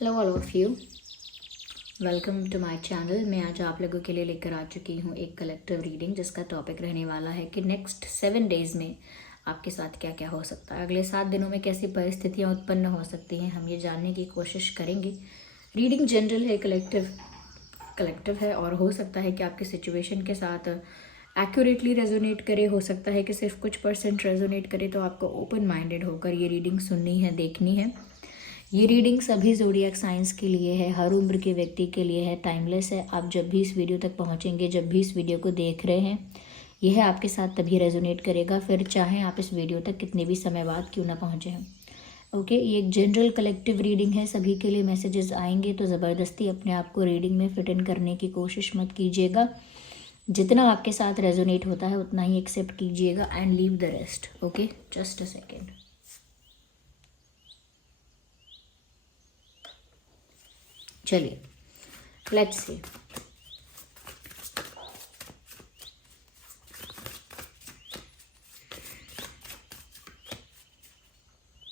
Hello all of you, welcome to my channel. मैं आज आप लोगों के लिए लेकर आ चुकी हूँ एक कलेक्टिव रीडिंग जिसका टॉपिक रहने वाला है कि नेक्स्ट 7 डेज़ में आपके साथ क्या क्या हो सकता है। अगले 7 दिनों में कैसी परिस्थितियाँ उत्पन्न हो सकती हैं, हम ये जानने की कोशिश करेंगे। रीडिंग जनरल है, कलेक्टिव है और हो सकता है कि आपकी सिचुएशन के साथ एक्यूरेटली रेजोनेट करे, हो सकता है कि सिर्फ कुछ % रेजोनेट करे। तो आपको ओपन माइंडेड होकर ये रीडिंग सुननी है, देखनी है। ये रीडिंग सभी ज़ोडिएक साइंस के लिए है, हर उम्र के व्यक्ति के लिए है, टाइमलेस है। आप जब भी इस वीडियो तक पहुंचेंगे, जब भी इस वीडियो को देख रहे हैं, यह आपके साथ तभी रेजोनेट करेगा, फिर चाहे आप इस वीडियो तक कितने भी समय बाद क्यों ना पहुंचे हैं। ओके, ये एक जनरल कलेक्टिव रीडिंग है, सभी के लिए मैसेजेस आएंगे, तो ज़बरदस्ती अपने आप को रीडिंग में फिट इन करने की कोशिश मत कीजिएगा। जितना आपके साथ रेजोनेट होता है उतना ही एक्सेप्ट कीजिएगा and leave the rest. Okay, just a second. चलिए, let's see.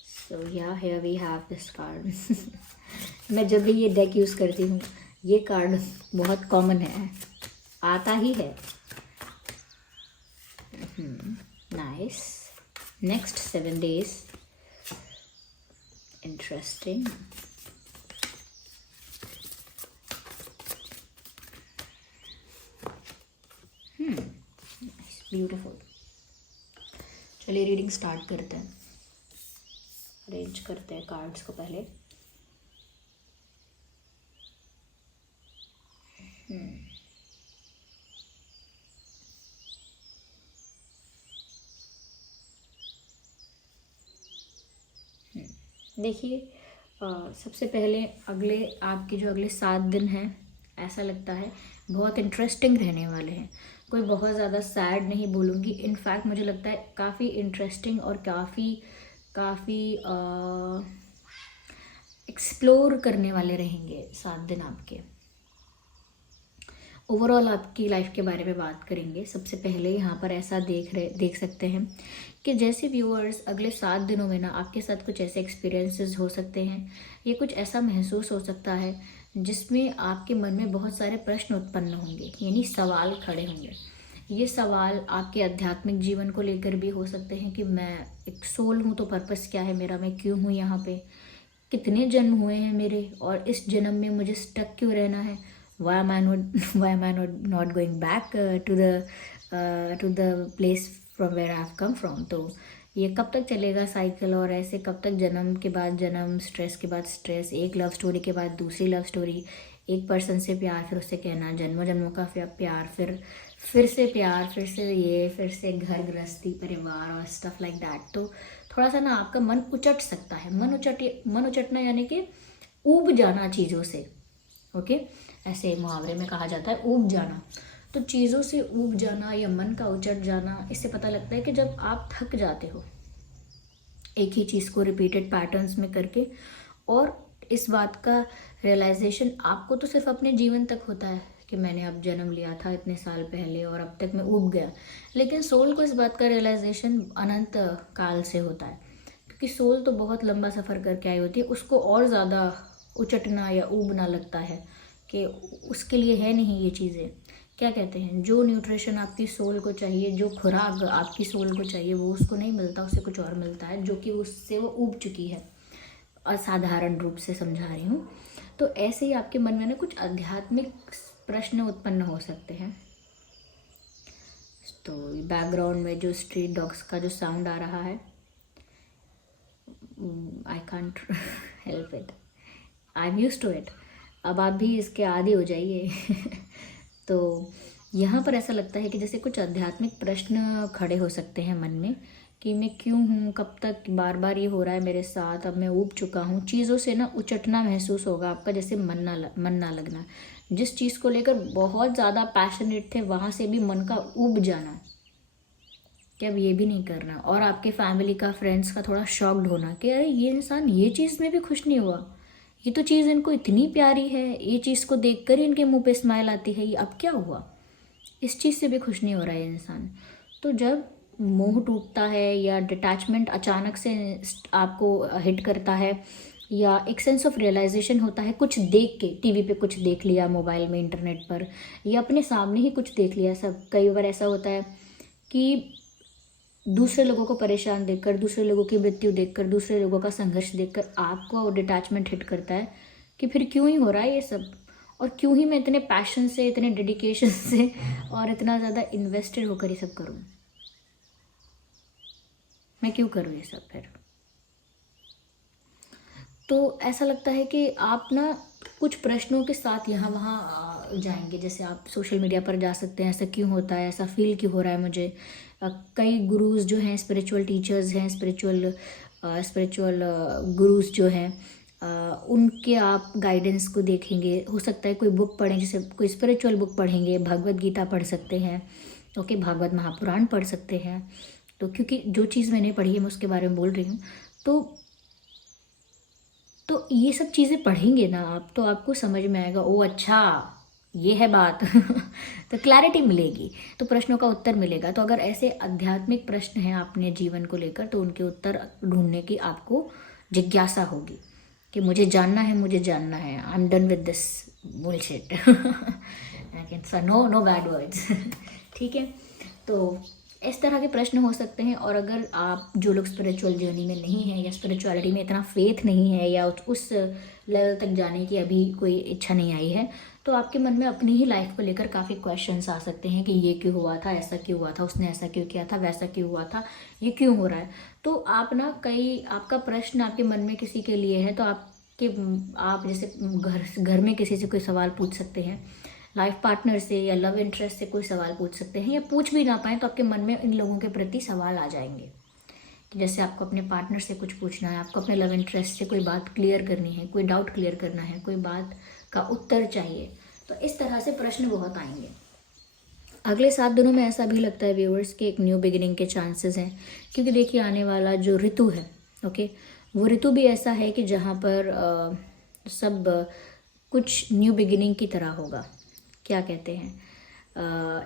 So yeah here we have this card. मैं जब भी ये डेक यूज़ करती हूँ, ये कार्ड बहुत कॉमन है, आता ही है। Nice. Next 7 days, interesting. Beautiful. चलिए रीडिंग स्टार्ट करते हैं। अरेंज करते हैं कार्ड्स को पहले। देखिए, सबसे पहले आपके जो अगले 7 दिन हैं, ऐसा लगता है बहुत इंटरेस्टिंग रहने वाले हैं। कोई बहुत ज़्यादा सैड नहीं बोलूँगी, इनफैक्ट मुझे लगता है काफ़ी इंटरेस्टिंग और काफ़ी काफ़ी एक्सप्लोर करने वाले रहेंगे 7 दिन आपके। ओवरऑल आपकी लाइफ के बारे में बात करेंगे। सबसे पहले यहाँ पर ऐसा देख सकते हैं कि जैसे व्यूअर्स अगले 7 दिनों में ना आपके साथ कुछ ऐसे एक्सपीरियंसेस हो सकते हैं, ये कुछ ऐसा महसूस हो सकता है जिसमें आपके मन में बहुत सारे प्रश्न उत्पन्न होंगे, यानी सवाल खड़े होंगे। ये सवाल आपके आध्यात्मिक जीवन को लेकर भी हो सकते हैं कि मैं एक सोल हूँ तो पर्पस क्या है मेरा, मैं क्यों हूँ यहाँ पे, कितने जन्म हुए हैं मेरे और इस जन्म में मुझे स्टक क्यों रहना है, why am I not going back to the place from where I have come from। तो ये कब तक चलेगा साइकिल, और ऐसे कब तक जन्म के बाद जन्म, स्ट्रेस के बाद स्ट्रेस, एक लव स्टोरी के बाद दूसरी लव स्टोरी, एक पर्सन से प्यार, फिर उससे कहना जन्मों जन्मों का प्यार, फिर से प्यार, फिर से घर गृहस्थी परिवार और स्टफ लाइक दैट। तो थोड़ा सा ना आपका मन उचट सकता है। मन उचटना यानी कि ऊब जाना चीज़ों से। ओके, ऐसे मुहावरे में कहा जाता है ऊब जाना। तो चीज़ों से ऊब जाना या मन का उचट जाना, इससे पता लगता है कि जब आप थक जाते हो एक ही चीज़ को रिपीटेड पैटर्न्स में करके, और इस बात का रियलाइजेशन आपको तो सिर्फ अपने जीवन तक होता है कि मैंने अब जन्म लिया था इतने साल पहले और अब तक मैं ऊब गया, लेकिन सोल को इस बात का रियलाइजेशन अनंत काल से होता है, क्योंकि सोल तो बहुत लंबा सफ़र करके आई होती है। उसको और ज़्यादा उचटना या ऊबना लगता है कि उसके लिए है नहीं ये चीज़ें। क्या कहते हैं, जो न्यूट्रिशन आपकी सोल को चाहिए, जो खुराक आपकी सोल को चाहिए, वो उसको नहीं मिलता, उसे कुछ और मिलता है जो कि उससे वो ऊब चुकी है। असाधारण रूप से समझा रही हूँ। तो ऐसे ही आपके मन में ना कुछ आध्यात्मिक प्रश्न उत्पन्न हो सकते हैं। तो बैकग्राउंड में जो स्ट्रीट डॉग्स का जो साउंड आ रहा है, I can't help it, I am use to it. अब आप भी इसके आदी हो जाइए। तो यहाँ पर ऐसा लगता है कि जैसे कुछ आध्यात्मिक प्रश्न खड़े हो सकते हैं मन में कि मैं क्यों हूँ, कब तक बार बार ये हो रहा है मेरे साथ, अब मैं ऊब चुका हूँ। चीज़ों से ना उचटना महसूस होगा आपका, जैसे मन ना लगना। जिस चीज़ को लेकर बहुत ज़्यादा पैशनेट थे वहाँ से भी मन का ऊब जाना कि अब ये भी नहीं करना, और आपके फैमिली का, फ्रेंड्स का थोड़ा शॉक्ड होना कि अरे ये इंसान ये चीज़ में भी खुश नहीं हुआ, ये तो चीज़ इनको इतनी प्यारी है, ये चीज़ को देखकर ही इनके मुंह पे स्माइल आती है, ये अब क्या हुआ, इस चीज़ से भी खुश नहीं हो रहा है इंसान। तो जब मोह टूटता है या डिटैचमेंट अचानक से आपको हिट करता है, या एक सेंस ऑफ रियलाइजेशन होता है कुछ देख के, टीवी पे कुछ देख लिया, मोबाइल में, इंटरनेट पर, या अपने सामने ही कुछ देख लिया। सब कई बार ऐसा होता है कि दूसरे लोगों को परेशान देखकर, दूसरे लोगों की मृत्यु देखकर, दूसरे लोगों का संघर्ष देखकर आपको डिटैचमेंट हिट करता है कि फिर क्यों ही हो रहा है ये सब, और क्यों ही मैं इतने पैशन से, इतने डेडिकेशन से और इतना ज़्यादा इन्वेस्टेड होकर ये सब करूँ, मैं क्यों करूँ ये सब फिर। तो ऐसा लगता है कि आप ना कुछ प्रश्नों के साथ यहाँ वहाँ जाएंगे। जैसे आप सोशल मीडिया पर जा सकते हैं, ऐसा क्यों होता है, ऐसा फील क्यों हो रहा है मुझे। कई गुरुज जो हैं, स्पिरिचुअल टीचर्स हैं, स्पिरिचुअल गुरुज जो हैं, उनके आप गाइडेंस को देखेंगे। हो सकता है कोई बुक पढ़ें, जैसे कोई स्पिरिचुअल बुक पढ़ेंगे, भगवद गीता पढ़ सकते हैं, ओके, भागवत महापुराण पढ़ सकते हैं। तो क्योंकि जो चीज़ मैंने पढ़ी है मैं उसके बारे में बोल रही हूँ। तो ये सब चीज़ें पढ़ेंगे ना आप, तो आपको समझ में आएगा, ओ अच्छा ये है बात। तो क्लैरिटी मिलेगी, तो प्रश्नों का उत्तर मिलेगा। तो अगर ऐसे आध्यात्मिक प्रश्न हैं अपने जीवन को लेकर, तो उनके उत्तर ढूंढने की आपको जिज्ञासा होगी कि मुझे जानना है, मुझे जानना है। I am done with this bullshit. No bad words. ठीक है, तो इस तरह के प्रश्न हो सकते हैं। और अगर आप जो लोग स्पिरिचुअल जर्नी में नहीं हैं, या स्पिरिचुअलिटी में इतना फेथ नहीं है, या उस लेवल तक जाने की अभी कोई इच्छा नहीं आई है, तो आपके मन में अपनी ही लाइफ को लेकर काफ़ी क्वेश्चंस आ सकते हैं कि ये क्यों हुआ था, ऐसा क्यों हुआ था, उसने ऐसा क्यों किया था, वैसा क्यों हुआ था, ये क्यों हो रहा है। तो आप ना, आपका प्रश्न आपके मन में किसी के लिए है, तो आप जैसे घर में किसी से कोई सवाल पूछ सकते हैं, लाइफ पार्टनर से या लव इंटरेस्ट से कोई सवाल पूछ सकते हैं, या पूछ भी ना पाएँ तो आपके मन में इन लोगों के प्रति सवाल आ जाएंगे। कि जैसे आपको अपने पार्टनर से कुछ पूछना है, आपको अपने लव इंटरेस्ट से कोई बात क्लियर करनी है, कोई डाउट क्लियर करना है, कोई बात का उत्तर चाहिए, तो इस तरह से प्रश्न बहुत आएंगे। अगले 7 दिनों में ऐसा भी लगता है व्यूअर्स कि एक न्यू बिगिनिंग के चांसेस हैं, क्योंकि देखिए आने वाला जो ऋतु है, ओके, वो ऋतु भी ऐसा है कि जहाँ पर सब कुछ न्यू बिगिनिंग की तरह होगा। क्या कहते हैं,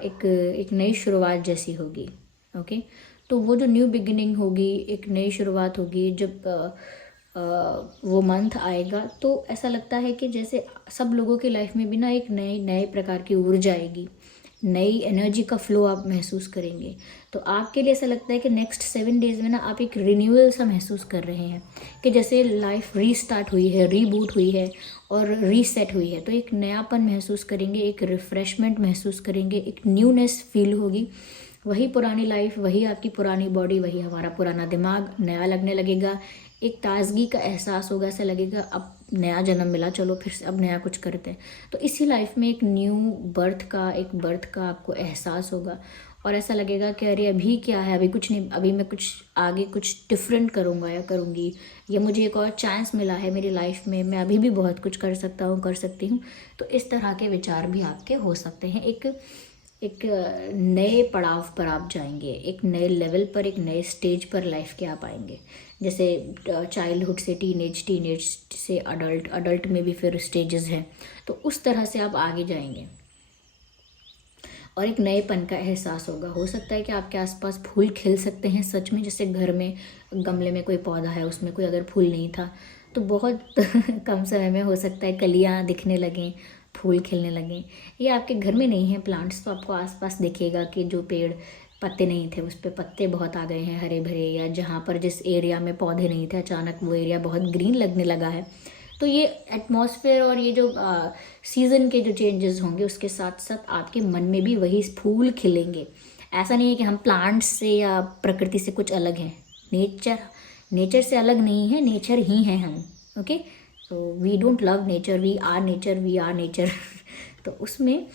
एक नई शुरुआत जैसी होगी, ओके। तो वो जो न्यू बिगिनिंग होगी, एक नई शुरुआत होगी, जब वो मंथ आएगा, तो ऐसा लगता है कि जैसे सब लोगों की लाइफ में भी ना एक नए प्रकार की ऊर्जा आएगी, नई एनर्जी का फ्लो आप महसूस करेंगे। तो आपके लिए ऐसा लगता है कि नेक्स्ट 7 डेज़ में ना आप एक रिन्यूअल सा महसूस कर रहे हैं, कि जैसे लाइफ रीस्टार्ट हुई है, रीबूट हुई है और रीसेट हुई है। तो एक नयापन महसूस करेंगे, एक रिफ़्रेशमेंट महसूस करेंगे, एक न्यूनेस फील होगी। वही पुरानी लाइफ, वही आपकी पुरानी बॉडी, वही हमारा पुराना दिमाग नया लगने लगेगा। एक ताजगी का एहसास होगा, ऐसा लगेगा अब नया जन्म मिला, चलो फिर से अब नया कुछ करते हैं। तो इसी लाइफ में एक न्यू बर्थ का आपको एहसास होगा, और ऐसा लगेगा कि अरे अभी क्या है, अभी कुछ नहीं, अभी मैं कुछ आगे कुछ डिफरेंट करूँगा या करूँगी, या मुझे एक और चांस मिला है मेरी लाइफ में, मैं अभी भी बहुत कुछ कर सकता हूँ, कर सकती हूँ। तो इस तरह के विचार भी आपके हो सकते हैं। एक नए पड़ाव पर आप जाएंगे, एक नए लेवल पर, एक नए स्टेज पर लाइफ के आप आएंगे। जैसे चाइल्डहुड से टीनेज से अडल्ट में भी फिर स्टेजेस हैं, तो उस तरह से आप आगे जाएंगे और एक नएपन का एहसास होगा। हो सकता है कि आपके आसपास फूल खिल सकते हैं सच में, जैसे घर में गमले में कोई पौधा है, उसमें कोई अगर फूल नहीं था तो बहुत कम समय में हो सकता है कलियाँ दिखने लगें, फूल खिलने लगें। ये आपके घर में नहीं है प्लांट्स, तो आपको आसपास दिखेगा कि जो पेड़ पत्ते नहीं थे उस पर पत्ते बहुत आ गए हैं, हरे भरे, या जहाँ पर जिस एरिया में पौधे नहीं थे अचानक वो एरिया बहुत ग्रीन लगने लगा है। तो ये एटमॉस्फेयर और ये जो सीज़न के जो चेंजेस होंगे, उसके साथ साथ आपके मन में भी वही फूल खिलेंगे। ऐसा नहीं है कि हम प्लांट्स से या प्रकृति से कुछ अलग हैं, नेचर से अलग नहीं है, नेचर ही हैं हम, okay. So we don't love nature, we are nature. तो उसमें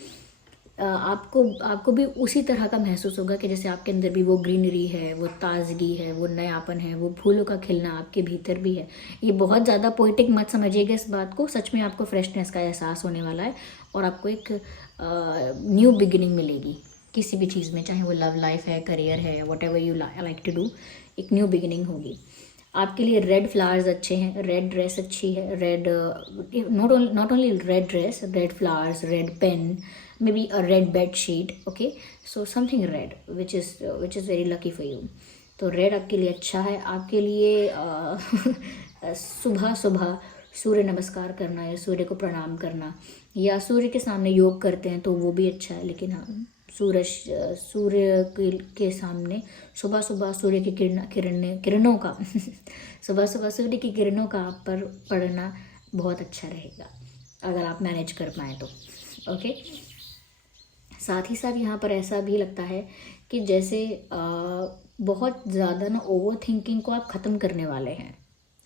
आपको भी उसी तरह का महसूस होगा कि जैसे आपके अंदर भी वो ग्रीनरी है, वो ताजगी है, वो नयापन है, वो फूलों का खिलना आपके भीतर भी है। ये बहुत ज़्यादा पोइटिक मत समझिएगा इस बात को, सच में आपको फ्रेशनेस का एहसास होने वाला है, और आपको एक न्यू बिगिनिंग मिलेगी किसी भी चीज़ में, चाहे वो लव लाइफ है, करियर है, whatever you like to do, एक न्यू बिगिनिंग होगी। आपके लिए रेड फ्लावर्स अच्छे हैं, रेड ड्रेस अच्छी है, red not only red dress, red flowers, red pen, maybe a red bed sheet, okay, so something red which is very lucky for you। तो red आपके लिए अच्छा है। आपके लिए सुबह सुबह सूर्य नमस्कार करना या सूर्य को प्रणाम करना या सूर्य के सामने योग करते हैं तो वो भी अच्छा है। लेकिन हाँ, सूर्य के सामने सुबह सुबह सूर्य की किरणों का सुबह सुबह सूर्य की किरणों का आप पर पड़ना बहुत अच्छा रहेगा, अगर आप मैनेज कर पाएँ तो। ओके, साथ ही साथ यहाँ पर ऐसा भी लगता है कि जैसे बहुत ज़्यादा ना ओवर थिंकिंग को आप ख़त्म करने वाले हैं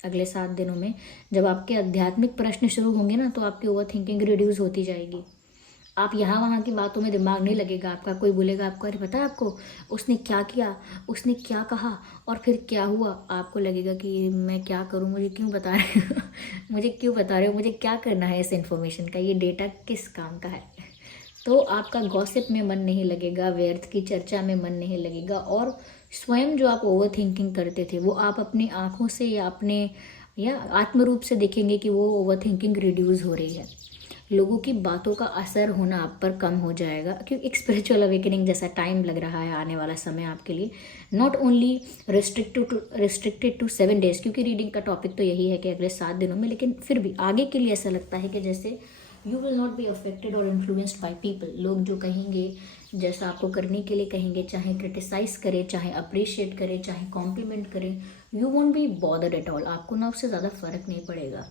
अगले 7 दिनों में। जब आपके आध्यात्मिक प्रश्न शुरू होंगे ना तो आपकी ओवर थिंकिंग रिड्यूस होती जाएगी। आप यहाँ वहाँ की बातों में दिमाग नहीं लगेगा आपका। कोई बोलेगा आपको, अरे पता है आपको उसने क्या किया, उसने क्या कहा और फिर क्या हुआ, आपको लगेगा कि मैं क्या करूँ, मुझे क्यों बता रहे हो मुझे क्यों बता रहे हो, मुझे क्या करना है इस इन्फॉर्मेशन का, ये डेटा किस काम का है। तो आपका गॉसिप में मन नहीं लगेगा, व्यर्थ की चर्चा में मन नहीं लगेगा, और स्वयं जो आप ओवर थिंकिंग करते थे वो आप अपनी आँखों से या आत्म रूप से देखेंगे कि वो ओवर थिंकिंग रिड्यूस हो रही है। लोगों की बातों का असर होना आप पर कम हो जाएगा, क्योंकि एक स्पिरिचुअल अवेकनिंग जैसा टाइम लग रहा है आने वाला समय आपके लिए। Not only restricted to 7 days, क्योंकि रीडिंग का टॉपिक तो यही है कि अगले 7 दिनों में, लेकिन फिर भी आगे के लिए ऐसा लगता है कि जैसे you will not be affected और इन्फ्लुएंस्ड बाई पीपल। लोग जो कहेंगे, जैसा आपको करने के लिए कहेंगे, चाहे क्रिटिसाइज करें, चाहे अप्रिशिएट करें, चाहे कॉम्प्लीमेंट करें, you won't be bothered at all. आपको ना उससे ज़्यादा फर्क नहीं पड़ेगा।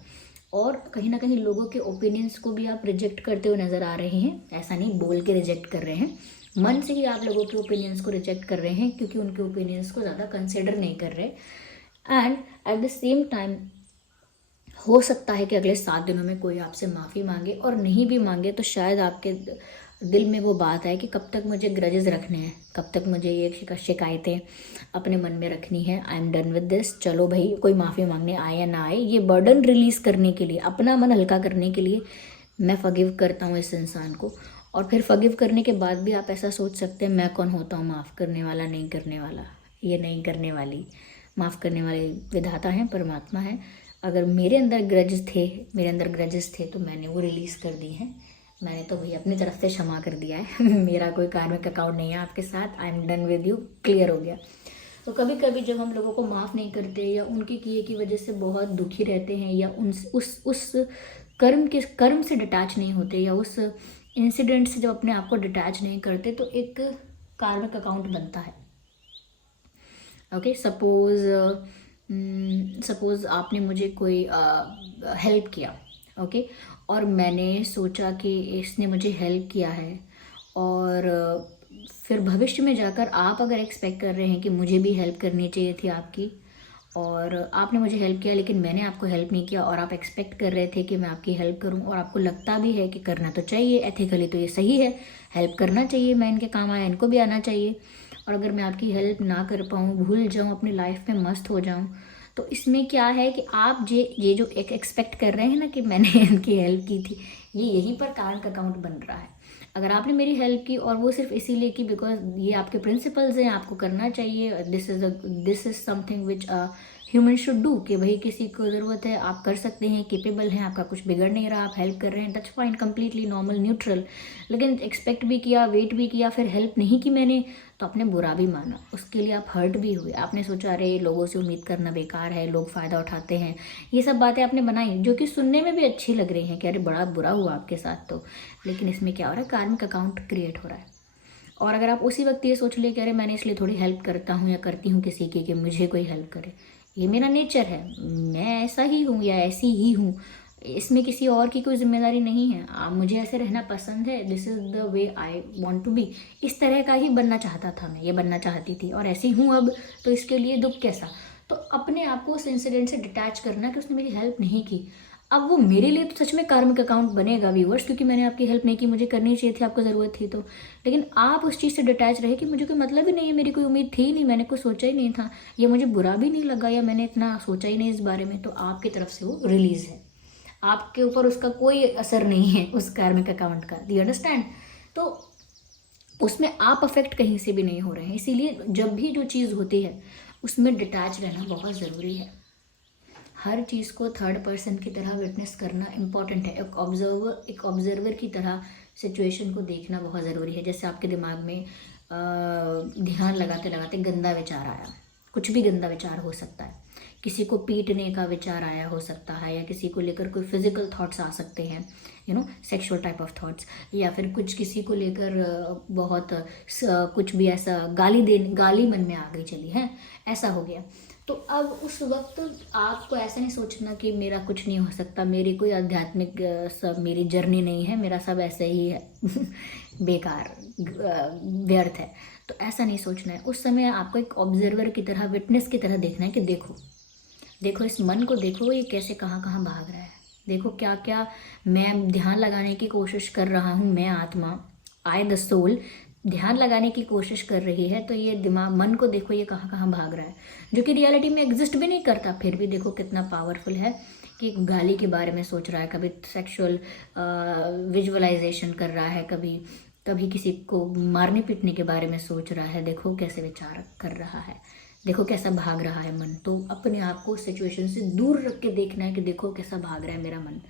और कहीं ना कहीं लोगों के ओपिनियंस को भी आप रिजेक्ट करते हुए नज़र आ रहे हैं। ऐसा नहीं बोल के रिजेक्ट कर रहे हैं, मन से ही आप लोगों के ओपिनियंस को रिजेक्ट कर रहे हैं, क्योंकि उनके ओपिनियंस को ज़्यादा कंसिडर नहीं कर रहे। And at the same time हो सकता है कि अगले 7 दिनों में कोई आपसे माफ़ी मांगे, और नहीं भी मांगे तो शायद आपके दिल में वो बात आए कि कब तक मुझे ग्रजेस रखने हैं, कब तक मुझे ये शिकायतें अपने मन में रखनी है। I am done with this. चलो भाई, कोई माफ़ी मांगने आए या ना आए, ये बर्डन रिलीज़ करने के लिए, अपना मन हल्का करने के लिए मैं फॉरगिव करता हूँ इस इंसान को। और फिर फॉरगिव करने के बाद भी आप ऐसा सोच सकते हैं, मैं कौन होता हूँ माफ़ करने वाला, नहीं करने वाला, ये नहीं करने वाली। माफ़ करने वाले विधाता हैं, परमात्मा हैं। अगर मेरे अंदर ग्रजेस थे तो मैंने वो रिलीज़ कर दी हैं। मैंने तो भाई अपनी तरफ से क्षमा कर दिया है मेरा कोई कार्मिक अकाउंट नहीं है आपके साथ। आई am done with you, clear हो गया। तो कभी कभी जब हम लोगों को माफ़ नहीं करते या उनके किए की वजह से बहुत दुखी रहते हैं, या उस कर्म से डिटैच नहीं होते, या उस इंसिडेंट से जब अपने आप को डिटैच नहीं करते, तो एक कार्मिक अकाउंट बनता है। ओके, सपोज़ आपने मुझे कोई हेल्प किया, ओके, और मैंने सोचा कि इसने मुझे हेल्प किया है, और फिर भविष्य में जाकर आप अगर एक्सपेक्ट कर रहे हैं कि मुझे भी हेल्प करनी चाहिए थी आपकी, और आपने मुझे हेल्प किया लेकिन मैंने आपको हेल्प नहीं किया, और आप एक्सपेक्ट कर रहे थे कि मैं आपकी हेल्प करूं, और आपको लगता भी है कि करना तो चाहिए, एथिकली तो ये सही है, हेल्प करना चाहिए, मैं इनके काम आया, इनको भी आना चाहिए, और अगर मैं आपकी हेल्प ना कर पाऊँ, भूल जाऊँ, अपनी लाइफ में मस्त हो जाऊँ, तो इसमें क्या है कि आप ये जो एक एक्सपेक्ट कर रहे हैं ना कि मैंने इनकी हेल्प की थी, ये यहीं पर कार्मिक अकाउंट बन रहा है। अगर आपने मेरी हेल्प की और वो सिर्फ इसीलिए कि बिकॉज ये आपके प्रिंसिपल्स हैं, आपको करना चाहिए, this is something which human should do, कि भाई किसी को ज़रूरत है, आप कर सकते हैं, केपेबल हैं, आपका कुछ बिगड़ नहीं रहा, आप हेल्प कर रहे हैं, that's fine, completely normal, neutral. लेकिन एक्सपेक्ट भी किया, वेट भी किया, फिर हेल्प नहीं की मैंने, तो आपने बुरा भी माना, उसके लिए आप हर्ट भी हुए, आपने सोचा अरे लोगों से उम्मीद करना बेकार है, लोग फ़ायदा उठाते हैं, ये सब बातें आपने बनाई जो कि सुनने में भी अच्छी लग रही हैं कि अरे बड़ा बुरा हुआ आपके साथ। तो लेकिन इसमें क्या हो रहा है, कार्मिक अकाउंट क्रिएट हो रहा है। और अगर आप उसी वक्त ये सोच ले कि अरे मैंने इसलिए थोड़ी हेल्प करता हूँ या करती हूँ किसी की कि मुझे कोई हेल्प करे, ये मेरा नेचर है, मैं ऐसा ही हूँ या ऐसी ही हूँ, इसमें किसी और की कोई जिम्मेदारी नहीं है, मुझे ऐसे रहना पसंद है, this is the way I want to be, इस तरह का ही बनना चाहता था मैं, ये बनना चाहती थी और ऐसी हूँ अब, तो इसके लिए दुख कैसा। तो अपने आप को उस इंसिडेंट से डिटैच करना कि उसने मेरी हेल्प नहीं की। अब वो मेरे लिए तो सच में कार्मिक अकाउंट बनेगा व्यूवर्स, क्योंकि मैंने आपकी हेल्प नहीं की, मुझे करनी चाहिए थी, आपको ज़रूरत थी तो। लेकिन आप उस चीज़ से डिटैच रहे कि मुझे कोई मतलब ही नहीं है, मेरी कोई उम्मीद थी नहीं, मैंने कुछ सोचा ही नहीं था, या मुझे बुरा भी नहीं लगा, या मैंने इतना सोचा ही नहीं इस बारे में, तो आपकी तरफ से वो रिलीज़ है, आपके ऊपर उसका कोई असर नहीं है उस कार्मिक अकाउंट का। Do you understand? तो उसमें आप अफेक्ट कहीं से भी नहीं हो रहे हैं। इसीलिए जब भी जो चीज़ होती है उसमें डिटैच रहना बहुत ज़रूरी है। हर चीज़ को थर्ड पर्सन की तरह विटनेस करना इम्पॉर्टेंट है। एक ऑब्जर्वर की तरह सिचुएशन को देखना बहुत ज़रूरी है। जैसे आपके दिमाग में ध्यान लगाते लगाते गंदा विचार आया, कुछ भी गंदा विचार हो सकता है, किसी को पीटने का विचार आया हो सकता है, या किसी को लेकर कोई फिजिकल थॉट्स आ सकते हैं, सेक्सुअल टाइप ऑफ थॉट्स, या फिर कुछ किसी को लेकर बहुत कुछ भी ऐसा गाली मन में आ गई, चली है, ऐसा हो गया। तो अब उस वक्त आपको ऐसा नहीं सोचना कि मेरा कुछ नहीं हो सकता, मेरी कोई आध्यात्मिक सब मेरी जर्नी नहीं है, मेरा सब ऐसे ही है बेकार व्यर्थ है। तो ऐसा नहीं सोचना है। उस समय आपको एक ऑब्जर्वर की तरह, विटनेस की तरह देखना है कि देखो इस मन को, देखो ये कैसे कहाँ कहाँ भाग रहा है, देखो क्या क्या मैं ध्यान लगाने की कोशिश कर रहा हूँ, मैं आत्मा, आई द सोल ध्यान लगाने की कोशिश कर रही है। तो ये दिमाग, मन को देखो ये कहाँ कहाँ भाग रहा है, जो कि रियलिटी में एग्जिस्ट भी नहीं करता, फिर भी देखो कितना पावरफुल है कि गाली के बारे में सोच रहा है, कभी सेक्सुअल विजुअलाइजेशन कर रहा है, कभी किसी को मारने पीटने के बारे में सोच रहा है। देखो कैसे विचार कर रहा है, देखो कैसा भाग रहा है मन। तो अपने आप को सिचुएशन से दूर रख के देखना है कि देखो कैसा भाग रहा है मेरा मन।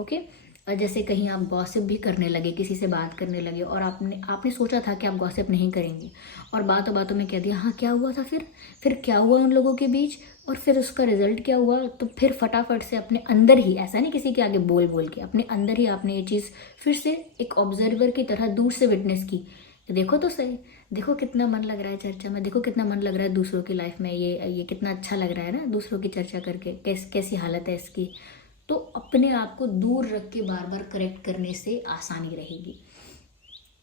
ओके। और जैसे कहीं आप गॉसिप भी करने लगे, किसी से बात करने लगे, और आपने सोचा था कि आप गॉसिप नहीं करेंगे, और बातों बातों में कह दिया, हाँ क्या हुआ था, फिर क्या हुआ उन लोगों के बीच, और फिर उसका रिजल्ट क्या हुआ। तो फिर फटाफट से अपने अंदर ही, ऐसा नहीं किसी के आगे बोल के, अपने अंदर ही आपने ये चीज़ फिर से एक ऑब्जर्वर की तरह दूर से विटनेस की। देखो तो सही, देखो कितना मन लग रहा है चर्चा में, देखो कितना मन लग रहा है दूसरों की लाइफ में, ये कितना अच्छा लग रहा है ना दूसरों की चर्चा करके, कैसी हालत है इसकी। तो अपने आप को दूर रख के बार बार करेक्ट करने से आसानी रहेगी।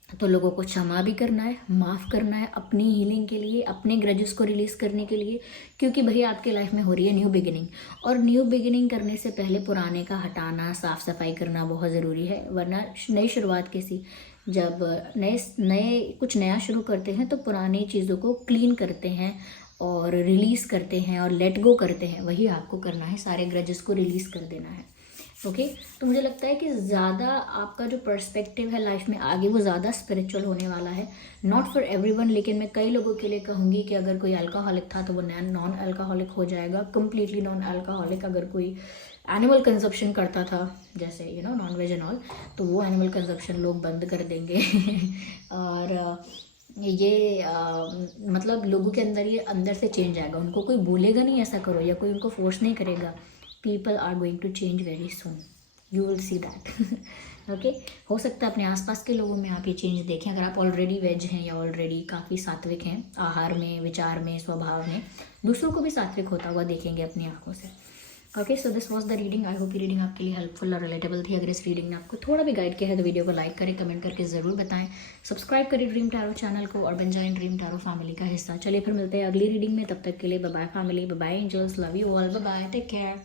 तो लोगों को क्षमा भी करना है, माफ़ करना है, अपनी हीलिंग के लिए, अपने ग्रजेस को रिलीज़ करने के लिए, क्योंकि भैया आपके लाइफ में हो रही है न्यू बिगिनिंग, और न्यू बिगिनिंग करने से पहले पुराने का हटाना, साफ़ सफाई करना बहुत ज़रूरी है। वरना नई शुरुआत कैसी, जब नए कुछ नया शुरू करते हैं तो पुरानी चीज़ों को क्लीन करते हैं और रिलीज़ करते हैं और लेट गो करते हैं। वही आपको करना है, सारे ग्रजेस को रिलीज़ कर देना है। ओके। तो मुझे लगता है कि ज़्यादा आपका जो पर्सपेक्टिव है लाइफ में आगे, वो ज़्यादा स्पिरिचुअल होने वाला है। नॉट फॉर एवरीवन, लेकिन मैं कई लोगों के लिए कहूँगी कि अगर कोई अल्कोहलिक था तो वो नॉन अल्कोहलिक हो जाएगा, कम्प्लीटली नॉन अल्कोहलिक। अगर कोई एनिमल कंजप्शन करता था, जैसे नॉन वेज एंड ऑल, तो वो एनिमल कंजप्शन लोग बंद कर देंगे और ये मतलब लोगों के अंदर ये अंदर से चेंज आएगा। उनको कोई बोलेगा नहीं ऐसा करो, या कोई उनको फोर्स नहीं करेगा। People are going to change very soon, you will see that. Okay. हो सकता है अपने आसपास के लोगों में आप ये चेंज देखें, अगर आप ऑलरेडी वेज हैं या ऑलरेडी काफ़ी सात्विक हैं आहार में, विचार में, स्वभाव में, दूसरों को भी सात्विक होता हुआ देखेंगे अपनी आंखों से। Okay. So this was the reading. I hope ये रीडिंग आपके लिए हेल्पफुल और रिलेटेबल थी। अगर इस रीडिंग ने आपको थोड़ा भी गाइड किया है तो वीडियो को लाइक करें, कमेंट करके ज़रूर बताएं, सब्सक्राइब करें ड्रीम टैरो चैनल को और बन जाएं ड्रीम टैरो फैमिली का हिस्सा। चलिए फिर मिलते हैं अगली रीडिंग में, तब तक के लिए bye bye family, bye bye angels, love you all, bye bye, take care.